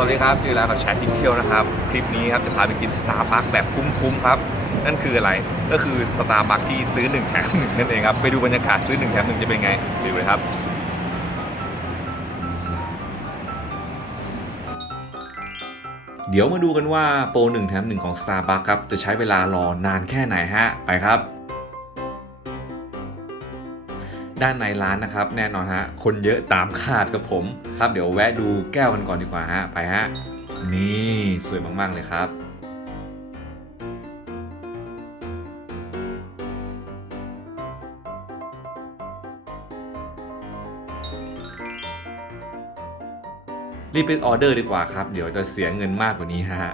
วัสดีครับชื่อร้ากับแชร์ทิเที่ยวนะครับ คลิปนี้ครับจะพาไปกินสตาร์บัคแบบคุ้มๆครับ นั่นคืออะไรก็คือสตาร์บัคที่ซื้อ1แถมหนึ่งนั่นเองครับ ไปดูบรรยากาศซื้อ1แถมหนึ่งจะเป็นไงไปดูเลยครับเดี๋ยวมาดูกันว่าโปร1แถม1ของ Starbucks ครับ จะใช้เวลารอนานแค่ไหนฮะ ไปครับ ด้านในร้านนะครับ แน่นอนฮะ คนเยอะตามคาดครับผมครับเดี๋ยวแวะดูแก้วกันก่อนดีกว่าฮะ ไปฮะ นี่สวยมากๆเลยครับรีบไปออเดอร์ดีกว่าครับ เดี๋ยวจะเสียเงินมากกว่านี้ฮะ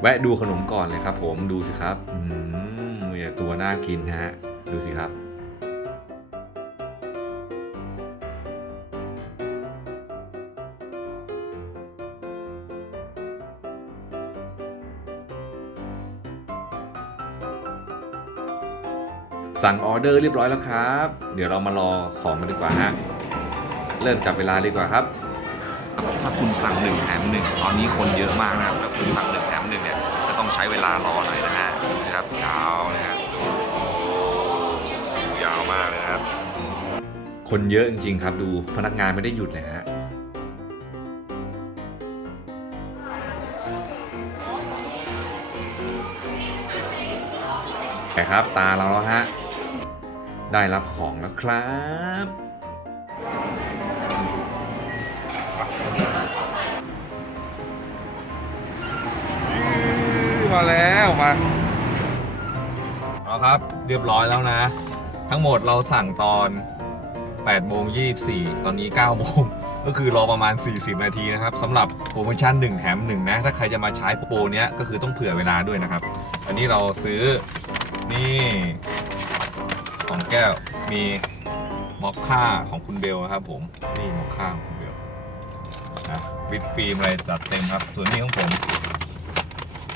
แวะดูขนมก่อนเลยครับผมดูสิครับ อืม มีแต่ตัวน่ากินฮะ ดูสิครับ สั่งออเดอร์เรียบร้อยแล้วครับ เดี๋ยวเรามารอของกันดีกว่าฮะ เริ่มจับเวลาดีกว่าครับถ้าคุณสั่งหนึ่งแถมหนึ่งตอนนี้คนเยอะมากนะครับถ้าคุณสั่งหนึ่งแถมหนึ่งเนี่ยจะต้องใช้เวลารอหน่อยนะฮะนะครับยาวนะฮะ คนเยอะจริงๆครับ ดูพนักงานไม่ได้หยุดเลยฮะแต่ครับตาเราแล้วฮะ ได้รับของแล้วครับมาแล้วมาเอาครับ เรียบร้อยแล้วนะ ทั้งหมดเราสั่งตอน 8โมง24 ตอนนี้ 9 โมง ก็คือรอประมาณ 40 นาทีนะครับสำหรับโปรโมชั่น 1 แถม 1 นะ ถ้าใครจะมาใช้โปรเนี้ยก็คือต้องเผื่อเวลาด้วยนะครับ อันนี้เราซื้อนี่ของแก้วมีมอคค่าของคุณเบลนะครับผม นี่มอคค่าของคุณเบลนะวิปครีมอะไรจัดเต็มครับ ส่วนนี้ของผม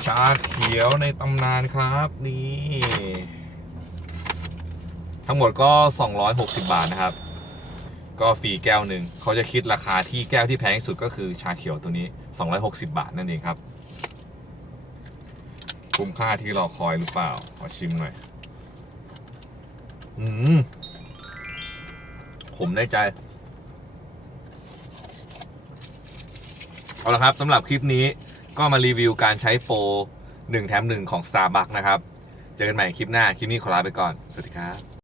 ชาเขียวในตำนานครับนี่ทั้งหมดก็ 260 บาทนะครับ ก็ฟรีแก้วหนึ่งเขาจะคิดราคาที่แก้วที่แพงที่สุดก็คือชาเขียวตัวนี้ 260 บาทนั่นเองครับ คุ้มค่าที่รอคอยหรือเปล่า ขอชิมหน่อย อืมผมได้ใจ เอาละครับสำหรับคลิปนี้ก็มารีวิวการใช้โปร1แถม1ของ Starbucks นะครับ เจอกันใหม่คลิปหน้า คลิปนี้ขอลาไปก่อน สวัสดีครับ